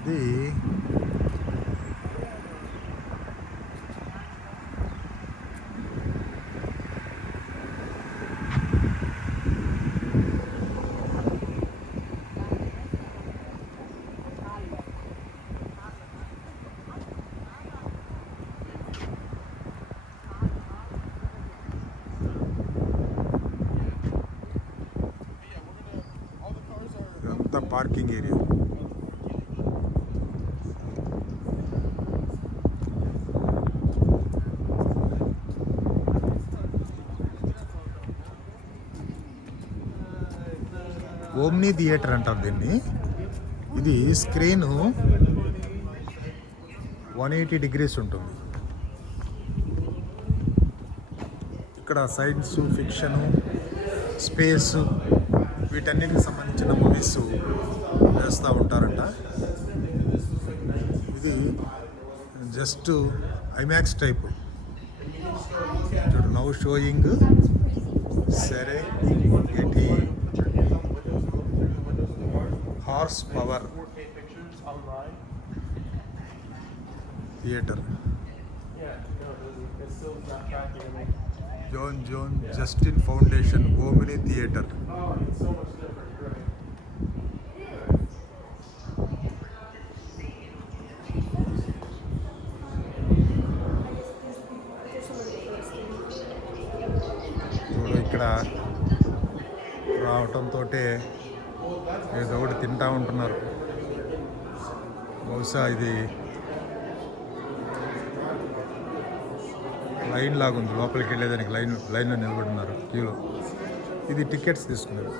ఇది ఇదంతా parking area. Omni theatre అంటారు దీన్ని. ఇది స్క్రీన్ 180 degrees ఉంటుంది. ఇక్కడ సైన్స్ ఫిక్షను స్పేస్ వీటన్నిటికి సంబంధించిన మూవీస్ వేస్తూ ఉంటారంట. ఇది జస్ట్ ఐమాక్స్ టైప్. చూడు, now showing serenity horse power theatre. John Justin foundation omni theatre. ఇక్కడ రావటంతో ఏదో ఒకటి తింటూ ఉంటున్నారు. బహుశా ఇది లైన్ లాగుంది, లోపలికి వెళ్ళేదానికి లైన్లో నిలబడున్నారు క్యూలో. ఇది టికెట్స్ తీసుకున్నారు.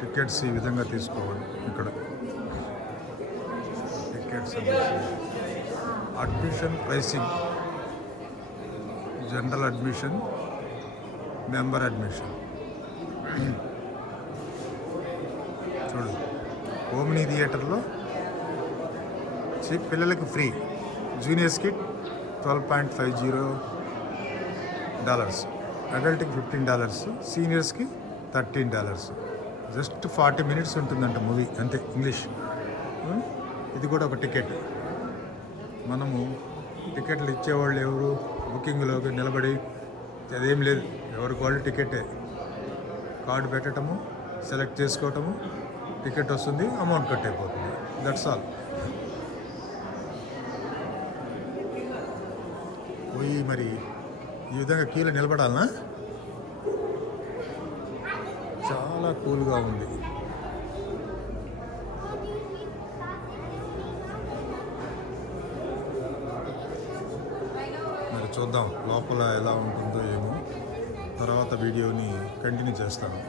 టికెట్స్ ఈ విధంగా తీసుకోవాలి. ఇక్కడ tickets admission pricing, general admission, member admission. చూడు, ఓమ్ని థియేటర్లో పిల్లలకి ఫ్రీ, జూనియర్స్కి $12.50, అడల్ట్కి $15, సీనియర్స్కి $13. జస్ట్ 40 minutes ఉంటుందంట మూవీ, అంతే. ఇంగ్లీష్. ఇది కూడా ఒక టికెట్. మనము టికెట్లు ఇచ్చేవాళ్ళు ఎవరు, బుకింగ్లోకి నిలబడి అదేం లేదు, ఎవరికి వాళ్ళు టికెటే. కార్డు పెట్టడము, సెలెక్ట్ చేసుకోవటము, టికెట్ వస్తుంది, అమౌంట్ కట్ అయిపోతుంది. That's all. పోయి మరి ఈ విధంగా క్యూలో నిలబడాలనా? చాలా కూల్గా ఉంది. మరి చూద్దాం లోపల ఎలా ఉంటుందో ఏమో. తర్వాత వీడియోని కంటిన్యూ చేస్తాను.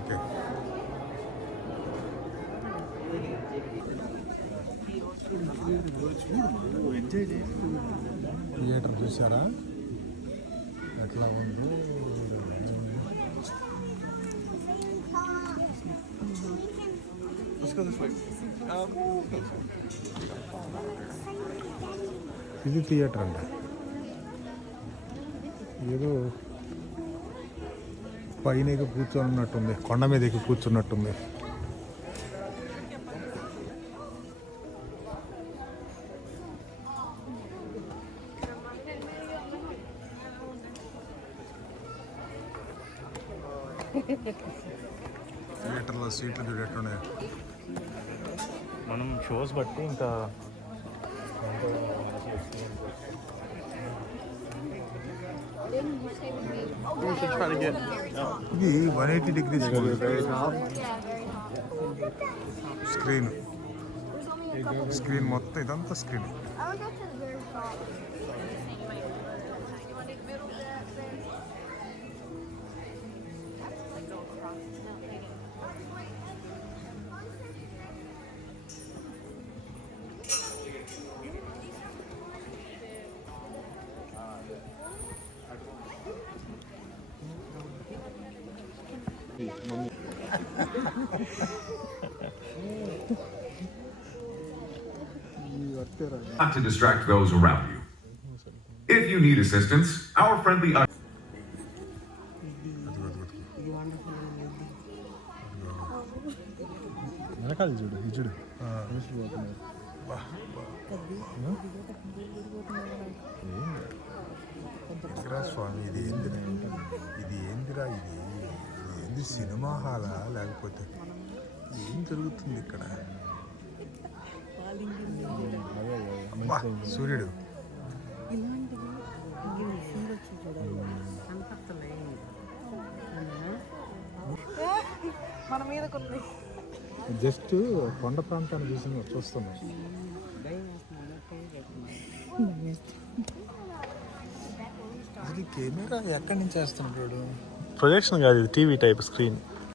ఓకే. థియేటర్ చూసారా ఎట్లా ఉంది? ఇది థియేటర్ అంట. ఏదో పైన కూర్చొన్నట్టుంది, కొండ మీద కూర్చున్నట్టుంది. థియేటర్లో సీట్లు చూడేట్టున్నాయి. మనం షోస్ బట్టి ఇంకా ఇది 180 degrees స్క్రీన్ మొత్తం ఇదంతా screen. Not to distract those around you. If you need assistance, our friendly వెనకాల చూడు ఇది చూడు మనుషులు పోతున్నారు. ఏందిరా స్వామి ఇది ఏందిరా ఇది ఏందిరా ఇది ఇది ఏంది సినిమా హాలా లేకపోతే ఏం జరుగుతుంది ఇక్కడ? అబ్బా, సూర్యుడు మన మీద కొన్ని జస్ట్ కొండ ప్రాంతాన్ని చూస్తున్నాం. ఇది కెమెరా ఎక్కడి నుంచి వేస్తున్నాడు? ప్రొజెక్షన్ కాదు, ఇది టీవీ టైప్ స్క్రీన్.